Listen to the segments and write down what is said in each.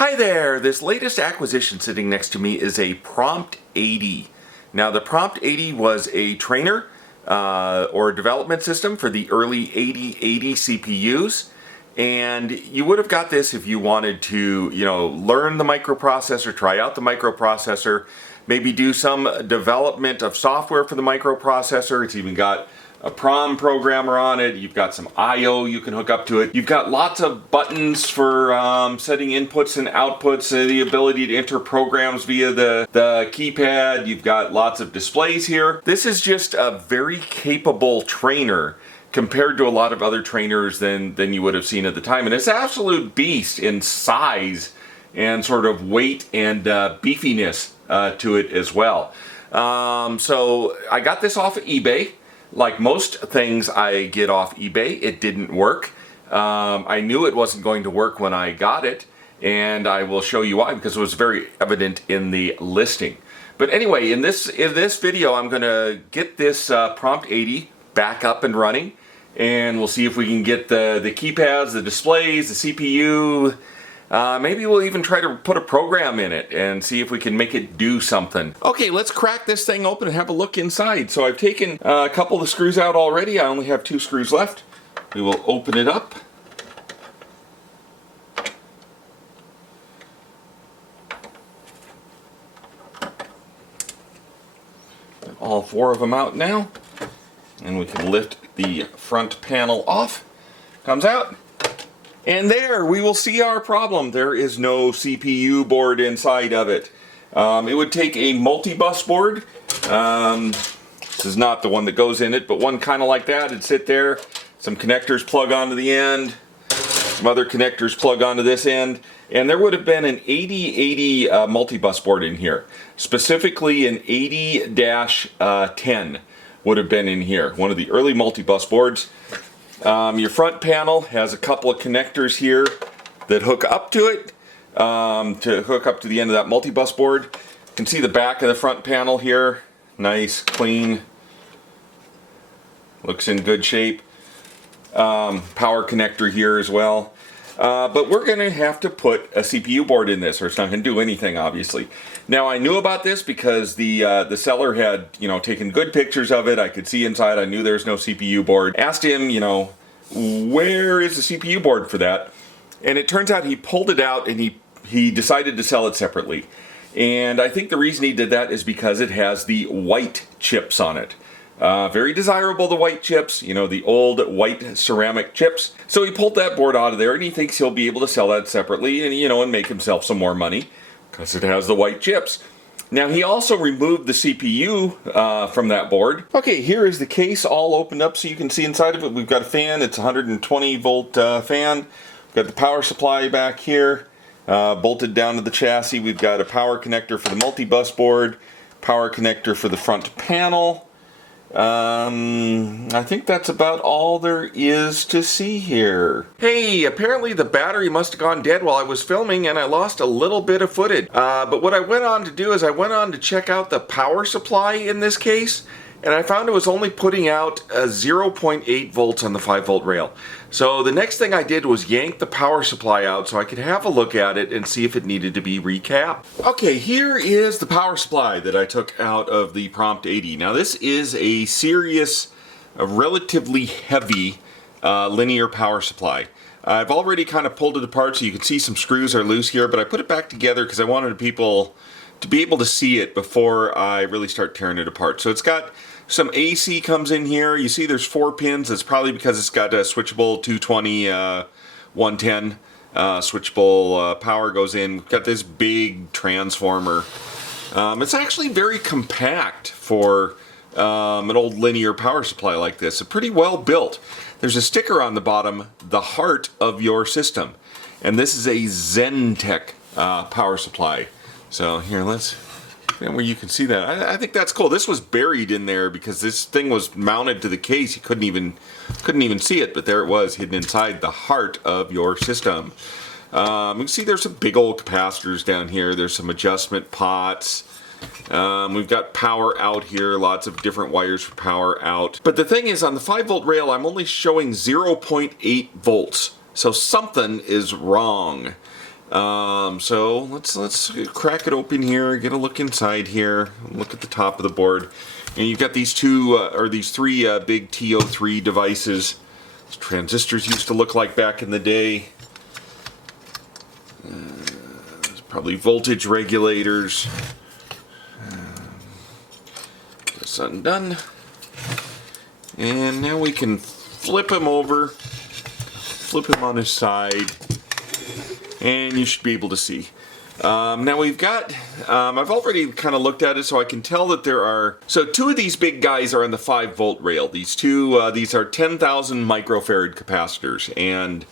Hi there! This latest acquisition sitting next to me is a Prompt 80. Now the Prompt 80 was a trainer or development system for the early 8080 CPUs, and you would have got this if you wanted to, learn the microprocessor, try out the microprocessor, maybe do some development of software for the microprocessor. It's even got a PROM programmer on it. You've got some I/O you can hook up to it. You've got lots of buttons for setting inputs and outputs, the ability to enter programs via the keypad. You've got lots of displays here. This is just a very capable trainer compared to a lot of other trainers than you would have seen at the time. And it's an absolute beast in size and sort of weight and beefiness to it as well. So I got this off of eBay. Like most things I get off eBay, it didn't work. I knew it wasn't going to work when I got it, and I will show you why, because it was very evident in the listing. But anyway, in this video, I'm going to get this Prompt 80 back up and running, and we'll see if we can get the keypads, the displays, the CPU. Maybe we'll even try to put a program in it and see if we can make it do something. Okay, let's crack this thing open and have a look inside. So I've taken a couple of the screws out already. I only have 2 screws left. We will open it up. Get all 4 of them out now. And we can lift the front panel off. Comes out. And there, we will see our problem. There is no CPU board inside of it. It would take a multi-bus board. This is not the one that goes in it, but one kind of like that. It'd sit there. Some connectors plug onto the end. Some other connectors plug onto this end. And there would have been an 8080 multi-bus board in here. Specifically an 80-10 would have been in here. One of the early multi-bus boards. Your front panel has a couple of connectors here that hook up to it, to hook up to the end of that multi-bus board. You can see the back of the front panel here. Nice, clean, looks in good shape. Power connector here as well. But we're going to have to put a CPU board in this, or it's not going to do anything, obviously. Now, I knew about this because the seller had, taken good pictures of it. I could see inside. I knew there was no CPU board. Asked him, where is the CPU board for that? And it turns out he pulled it out and he decided to sell it separately. And I think the reason he did that is because it has the white chips on it. Very desirable, the white chips, the old white ceramic chips. So he pulled that board out of there and he thinks he'll be able to sell that separately and, and make himself some more money because it has the white chips. Now he also removed the CPU from that board. Okay, here is the case all opened up so you can see inside of it. We've got a fan, it's a 120 volt fan. We've got the power supply back here, bolted down to the chassis. We've got a power connector for the multi-bus board, power connector for the front panel. I think that's about all there is to see here. Hey, apparently the battery must have gone dead while I was filming and I lost a little bit of footage. But what I went on to do is I went on to check out the power supply in this case, and I found it was only putting out 0.8 volts on the 5 volt rail. So the next thing I did was yank the power supply out so I could have a look at it and see if it needed to be recapped. Okay, here is the power supply that I took out of the Prompt 80. Now this is a serious, relatively heavy linear power supply. I've already kind of pulled it apart so you can see some screws are loose here, but I put it back together because I wanted people to be able to see it before I really start tearing it apart. So it's got some AC comes in here. You see there's 4 pins. That's probably because it's got a switchable 220, 110 switchable power goes in. We've got this big transformer. It's actually very compact for an old linear power supply like this. It's pretty well built. There's a sticker on the bottom, the heart of your system. And this is a Zentek power supply. So here, let's, where you can see that. I think that's cool. This was buried in there because this thing was mounted to the case. You couldn't even see it, but there it was, hidden inside the heart of your system. You can see there's some big old capacitors down here. There's some adjustment pots. We've got power out here, lots of different wires for power out. But the thing is, on the 5 volt rail, I'm only showing 0.8 volts. So something is wrong. So let's crack it open here, get a look inside here, look at the top of the board. And you've got these these three big TO3 devices. These transistors used to look like back in the day. Probably voltage regulators. This undone. And now we can flip him over, flip him on his side, and you should be able to see. Now we've got, I've already kind of looked at it, so I can tell that there are, so two of these big guys are on the 5-volt rail. These are 10,000 microfarad capacitors, and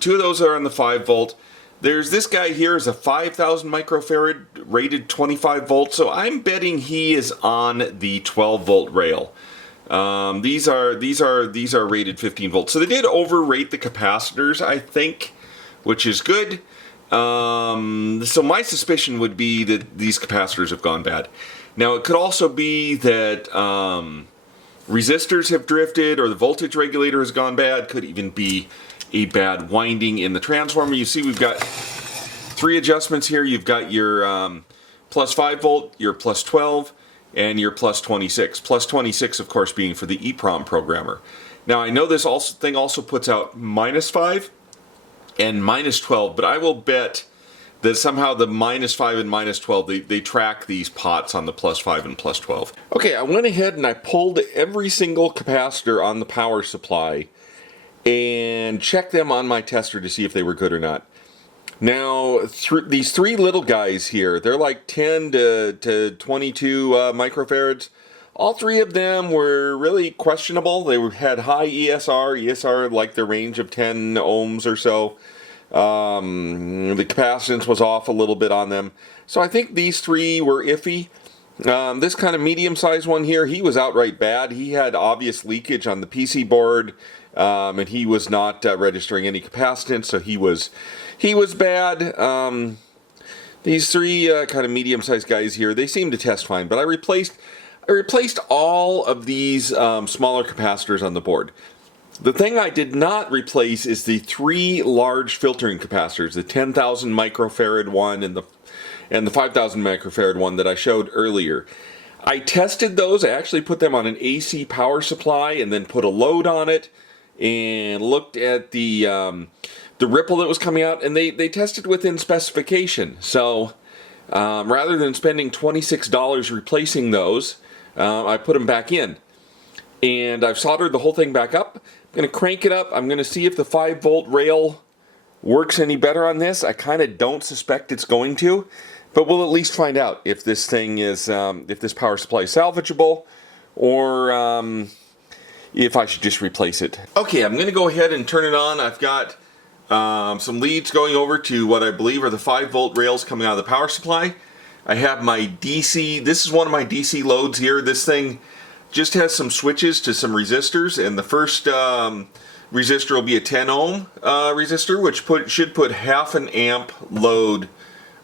two of those are on the 5-volt. There's this guy here is a 5,000 microfarad rated 25 volts, so I'm betting he is on the 12-volt rail. These are rated 15 volts, so they did overrate the capacitors, I think, which is good. So my suspicion would be that these capacitors have gone bad. Now it could also be that resistors have drifted, or the voltage regulator has gone bad. Could even be a bad winding in the transformer. You see we've got three adjustments here. You've got your plus 5 volt, your plus 12, and your plus 26. Plus 26, of course, being for the EEPROM programmer. Now I know this thing also puts out minus 5 and minus 12, but I will bet that somehow the minus 5 and minus 12, they track these pots on the plus 5 and plus 12. Okay, I went ahead and I pulled every single capacitor on the power supply and checked them on my tester to see if they were good or not. Now, these three little guys here, they're like 10 to 22 microfarads. All three of them were really questionable. They had high ESR like the range of 10 ohms or so. The capacitance was off a little bit on them. So I think these three were iffy. This kind of medium-sized one here, he was outright bad. He had obvious leakage on the PC board, and he was not registering any capacitance, so he was bad. These three kind of medium-sized guys here, they seem to test fine, but I replaced all of these smaller capacitors on the board. The thing I did not replace is the three large filtering capacitors, the 10,000 microfarad one and the 5,000 microfarad one that I showed earlier. I tested those. I actually put them on an AC power supply and then put a load on it and looked at the ripple that was coming out, and they tested within specification. So rather than spending $26 replacing those, I put them back in. And I've soldered the whole thing back up. I'm going to crank it up. I'm going to see if the 5-volt rail works any better on this. I kind of don't suspect it's going to, but we'll at least find out if this thing is, if this power supply is salvageable, or if I should just replace it. Okay, I'm going to go ahead and turn it on. I've got some leads going over to what I believe are the 5-volt rails coming out of the power supply. I have my DC, this is one of my DC loads here. This thing just has some switches to some resistors, and the first resistor will be a 10 ohm resistor, which should put half an amp load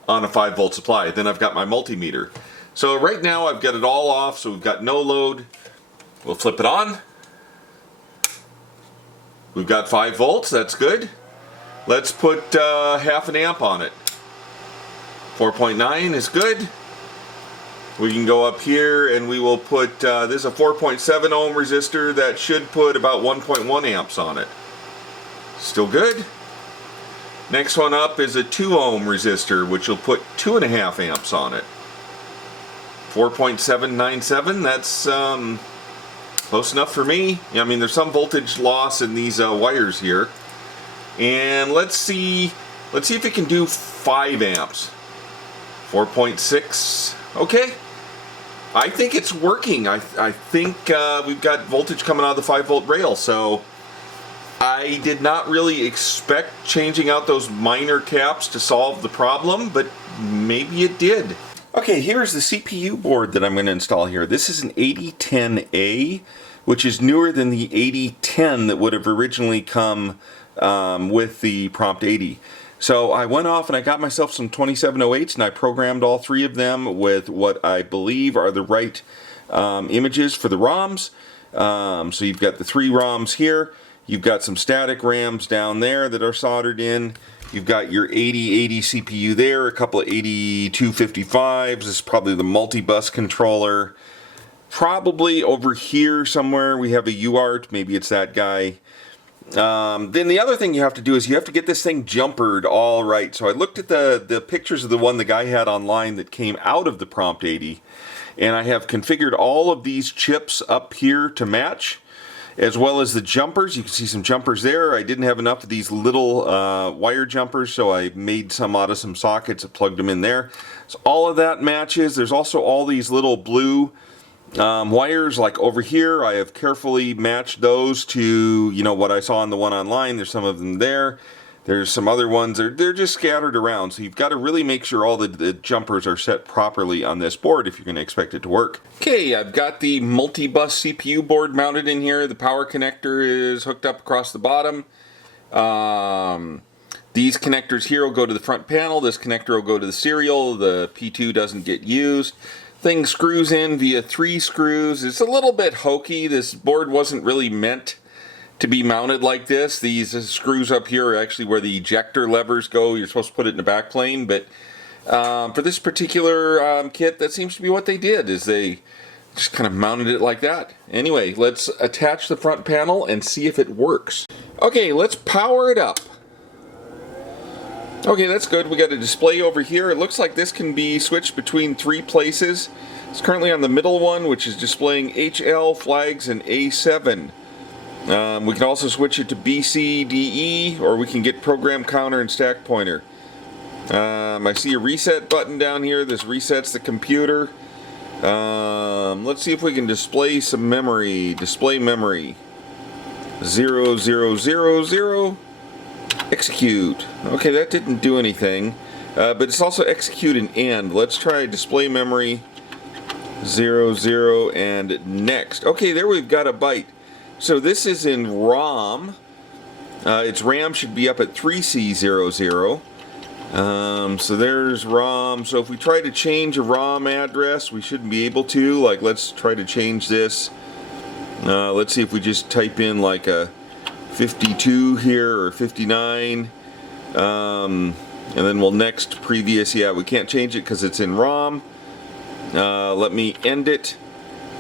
on a 5-volt supply. Then I've got my multimeter. So right now I've got it all off, so we've got no load. We'll flip it on. We've got 5 volts, that's good. Let's put half an amp on it. 4.9 is good. We can go up here and we will put, this is a 4.7 ohm resistor that should put about 1.1 amps on it. Still good. Next one up is a 2 ohm resistor, which will put 2.5 amps on it. 4.797, that's close enough for me. I mean, there's some voltage loss in these wires here. And let's see if it can do 5 amps. 4.6, okay. I think it's working. I think we've got voltage coming out of the 5-volt rail, so I did not really expect changing out those minor caps to solve the problem, but maybe it did. Okay, here's the CPU board that I'm going to install here. This is an 8010A, which is newer than the 8010 that would have originally come with the Prompt 80. So I went off and I got myself some 2708s, and I programmed all three of them with what I believe are the right images for the ROMs. So you've got the 3 ROMs here. You've got some static RAMs down there that are soldered in, You've got your 8080 CPU there, a couple of 8255s. This is probably the multi-bus controller. Probably over here somewhere we have a UART. Maybe it's that guy. Then the other thing you have to do is you have to get this thing jumpered all right. So I looked at the pictures of the one the guy had online that came out of the Prompt 80. And I have configured all of these chips up here to match, as well as the jumpers. You can see some jumpers there. I didn't have enough of these little wire jumpers, so I made some out of some sockets and plugged them in there. So all of that matches. There's also all these little blue wires like over here. I have carefully matched those to, you know, what I saw on the one online. There's some of them there. There's some other ones. They're just scattered around. So you've got to really make sure all the jumpers are set properly on this board if you're going to expect it to work. Okay, I've got the multi-bus CPU board mounted in here. The power connector is hooked up across the bottom. These connectors here will go to the front panel. This connector will go to the serial. The P2 doesn't get used. Thing screws in via 3 screws. It's a little bit hokey. This board wasn't really meant to be mounted like this. These screws up here are actually where the ejector levers go. You're supposed to put it in the back plane, but for this particular kit, that seems to be what they did, is they just kind of mounted it like that. Anyway, let's attach the front panel and see if it works. Okay, let's power it up. Okay, that's good. We got a display over here. It looks like this can be switched between 3 places. It's currently on the middle one, which is displaying HL, flags, and A7. We can also switch it to BCDE, or we can get program counter and stack pointer. I see a reset button down here. This resets the computer. Let's see if we can display some memory. Display memory. 0000. Execute. Okay, that didn't do anything. But it's also execute and end. Let's try display memory 00 and next. Okay, there we've got a byte. So this is in ROM. Its RAM should be up at 3C00. So there's ROM. So if we try to change a ROM address, we shouldn't be able to. Like, let's try to change this. Let's see if we just type in like a 52 here or 59. And then we'll next previous. Yeah, we can't change it because it's in ROM. Let me end it.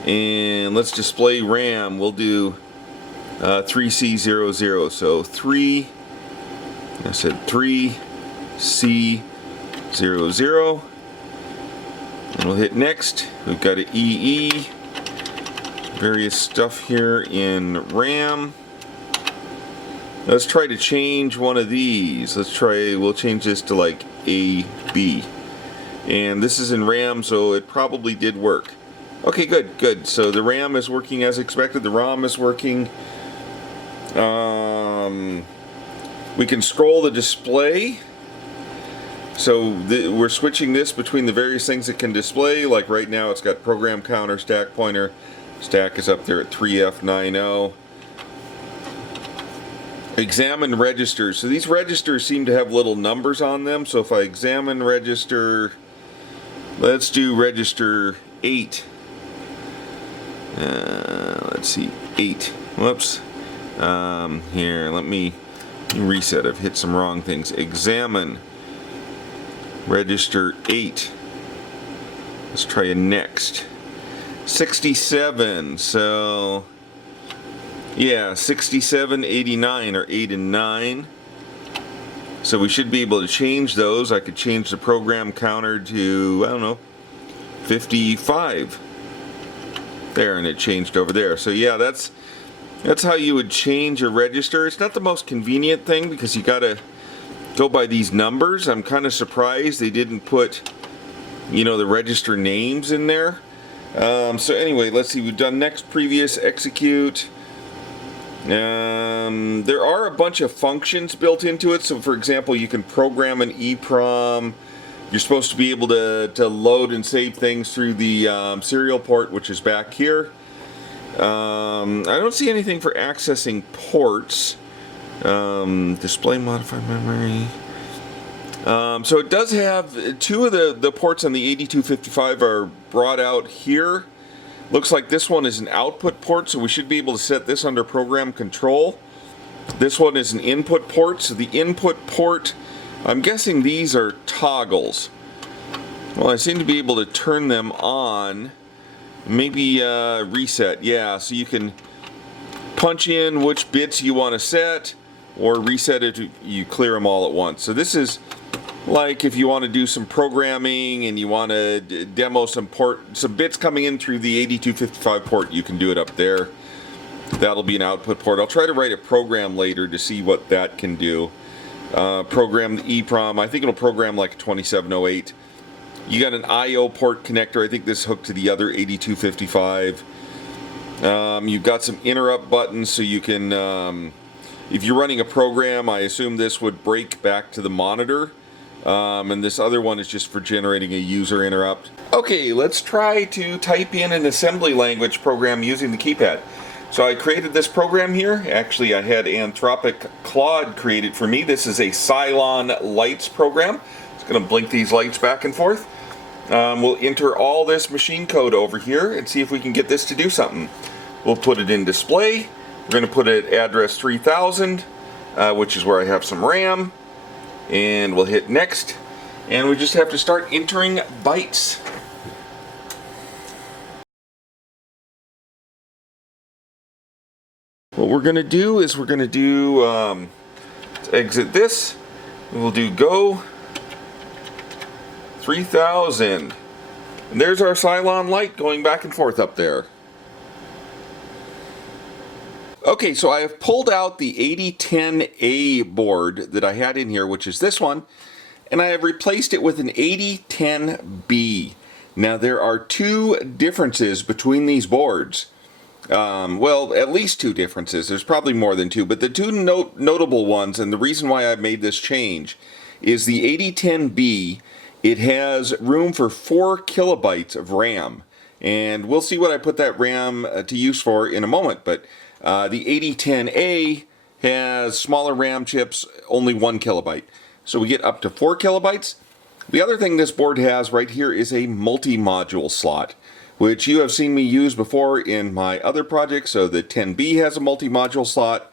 And let's display RAM. We'll do 3C00. So 3, I said 3C00. And we'll hit next. We've got an EE. Various stuff here in RAM. Let's try to change one of these. We'll change this to like AB. And this is in RAM, so it probably did work. Okay, good. So the RAM is working as expected. The ROM is working. We can scroll the display. So we're switching this between the various things it can display. Like right now it's got program counter, stack pointer. Stack is up there at 3F90. Examine registers. So these registers seem to have little numbers on them. So if I examine register, let's do register 8. Let's see, 8. Whoops. Here, let me reset. I've hit some wrong things. Examine register 8. Let's try a next. 67. So yeah, 67, 89 are 8 and 9. So we should be able to change those. I could change the program counter to, I don't know, 55. There, and it changed over there. So yeah, that's how you would change a register. It's not the most convenient thing because you gotta go by these numbers. I'm kind of surprised they didn't put, you know, the register names in there. So anyway, let's see. We've done next, previous, execute. There are a bunch of functions built into it. So for example, you can program an EEPROM. You're supposed to be able to load and save things through the serial port, which is back here. I don't see anything for accessing ports. Display modified memory. So it does have 2 of the ports on the 8255 are brought out here. Looks like this one is an output port, so we should be able to set this under program control. This one is an input port, so the input port I'm guessing these are toggles. Well, I seem to be able to turn them on. Maybe reset, yeah, so you can punch in which bits you want to set, or reset it, you clear them all at once. So this is like if you want to do some programming and you want to demo some bits coming in through the 8255 port, you can do it up there. That'll be an output port. I'll try to write a program later to see what that can do. Program the EEPROM. I think it'll program like 2708. You got an I/O port connector. I think this is hooked to the other 8255. You've got some interrupt buttons, so you can, if you're running a program, I assume this would break back to the monitor. And this other one is just for generating a user interrupt. Okay, let's try to type in an assembly language program using the keypad. So I created this program here. Actually, I had Anthropic Claude created for me. This is a Cylon Lights program. It's going to blink these lights back and forth. We'll enter all this machine code over here and see if we can get this to do something. We'll put it in display. We're going to put it at address 3000, which is where I have some RAM. And we'll hit next. And we just have to start entering bytes. What we're going to do is we're going to do, let's exit this. We'll do go 3000. And there's our Cylon light going back and forth up there. Okay, so I have pulled out the 8010A board that I had in here, which is this one, and I have replaced it with an 8010B. Now there are two differences between these boards. Well, at least two differences. There's probably more than two, but the two notable ones, and the reason why I've made this change, is the 8010B. It has room for 4 kilobytes of RAM, and we'll see what I put that RAM to use for in a moment. But the 8010A has smaller RAM chips, only 1 kilobyte. So we get up to 4 kilobytes. The other thing this board has right here is a multi-module slot, which you have seen me use before in my other projects. So the 10B has a multi-module slot,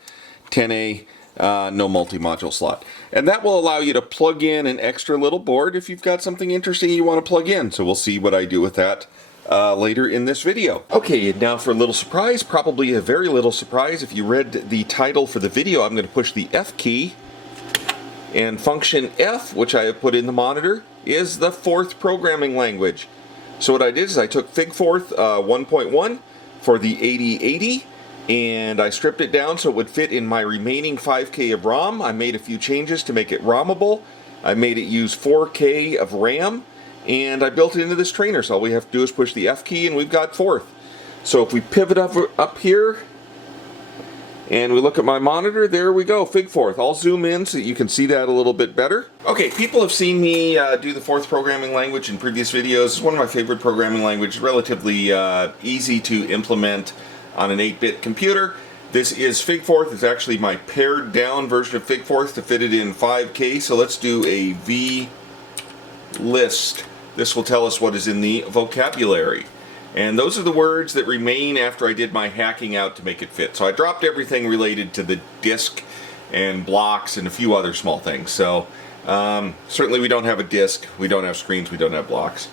10A no multi-module slot. And that will allow you to plug in an extra little board if you've got something interesting you want to plug in. So we'll see what I do with that later in this video. Okay, and now for a little surprise, probably a very little surprise. If you read the title for the video, I'm going to push the F key, and function F, which I have put in the monitor, is the 4th programming language. So what I did is I took Figforth 1.1 for the 8080, and I stripped it down so it would fit in my remaining 5K of ROM. I made a few changes to make it ROMable. I made it use 4K of RAM, and I built it into this trainer. So all we have to do is push the F key and we've got 4th. So if we pivot up here and we look at my monitor, there we go, Figforth. I'll zoom in so that you can see that a little bit better. Okay, people have seen me do the 4th programming language in previous videos. It's one of my favorite programming languages, relatively easy to implement on an 8-bit computer. This is Figforth. It's actually my pared down version of Figforth to fit it in 5K. So let's do a V list. This will tell us what is in the vocabulary. And those are the words that remain after I did my hacking out to make it fit. So I dropped everything related to the disk and blocks and a few other small things. So certainly we don't have a disk, we don't have screens, we don't have blocks.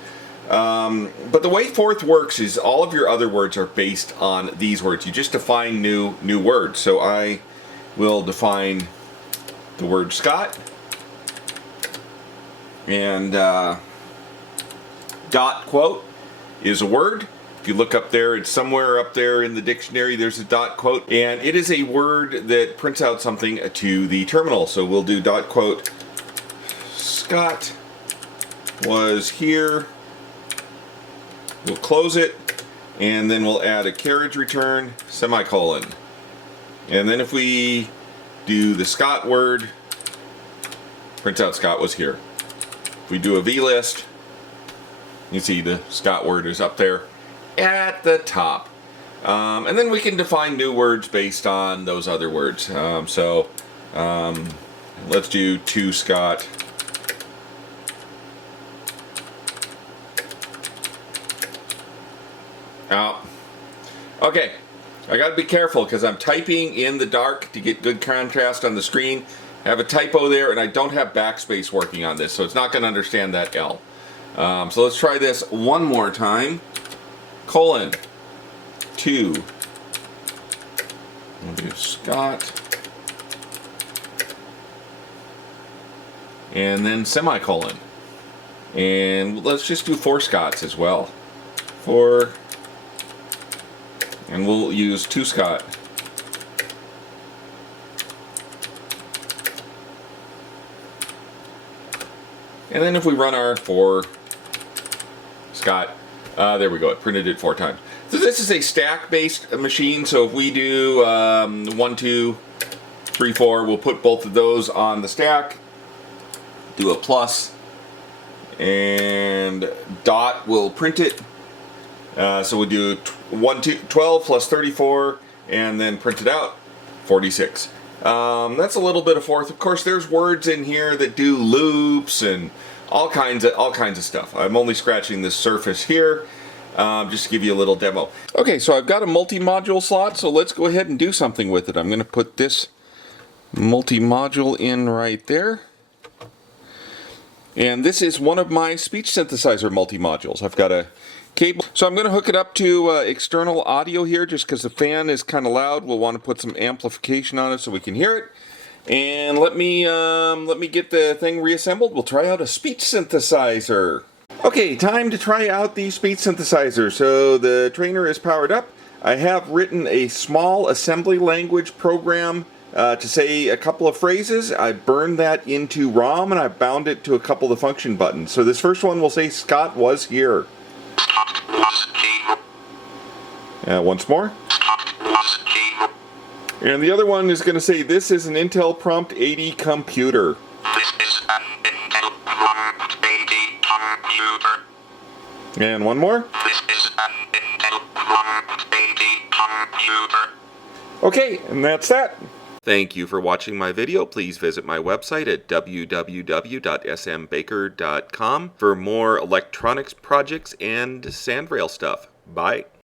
But the way 4th works is all of your other words are based on these words. You just define new words. So I will define the word Scott, and dot quote is a word. If you look up there, it's somewhere up there in the dictionary, there's a dot quote, and it is a word that prints out something to the terminal. So we'll do dot quote, Scott was here. We'll close it, and then we'll add a carriage return, semicolon. And then if we do the Scott word, prints out Scott was here. If we do a VList, you see the Scott word is up there at the top. And then we can define new words based on those other words. Let's do to Scott. Oh. Okay, I gotta be careful because I'm typing in the dark to get good contrast on the screen, I have a typo there, and I don't have backspace working on this, so it's not going to understand that L. So let's try this one more time. Colon 2. We'll do Scott. And then semicolon. And let's just do 4 Scotts as well. 4. And we'll use 2 Scott. And then if we run our 4 Scott, there we go, it printed it 4 times. So this is a stack-based machine, so if we do 1, 2, 3, 4, we'll put both of those on the stack, do a plus, and dot will print it. So we do 12 plus 34, and then print it out, 46. That's a little bit of fourth. Of course, there's words in here that do loops and all kinds of stuff. I'm only scratching the surface here, just to give you a little demo. Okay, so I've got a multi-module slot, so let's go ahead and do something with it. I'm going to put this multi-module in right there. And this is one of my speech synthesizer multi-modules. I've got a cable. So I'm going to hook it up to external audio here, just because the fan is kind of loud. We'll want to put some amplification on it so we can hear it. And let me get the thing reassembled. We'll try out a speech synthesizer. Okay, time to try out the speech synthesizer. So the trainer is powered up. I have written a small assembly language program to say a couple of phrases. I burned that into ROM and I bound it to a couple of the function buttons. So this first one will say Scott was here. Once more. And the other one is going to say, this is an Intel Prompt 80 computer. This is an Intel Prompt 80 computer. And one more. This is an Intel Prompt 80 computer. Okay, and that's that. Thank you for watching my video. Please visit my website at www.smbaker.com for more electronics projects and sandrail stuff. Bye.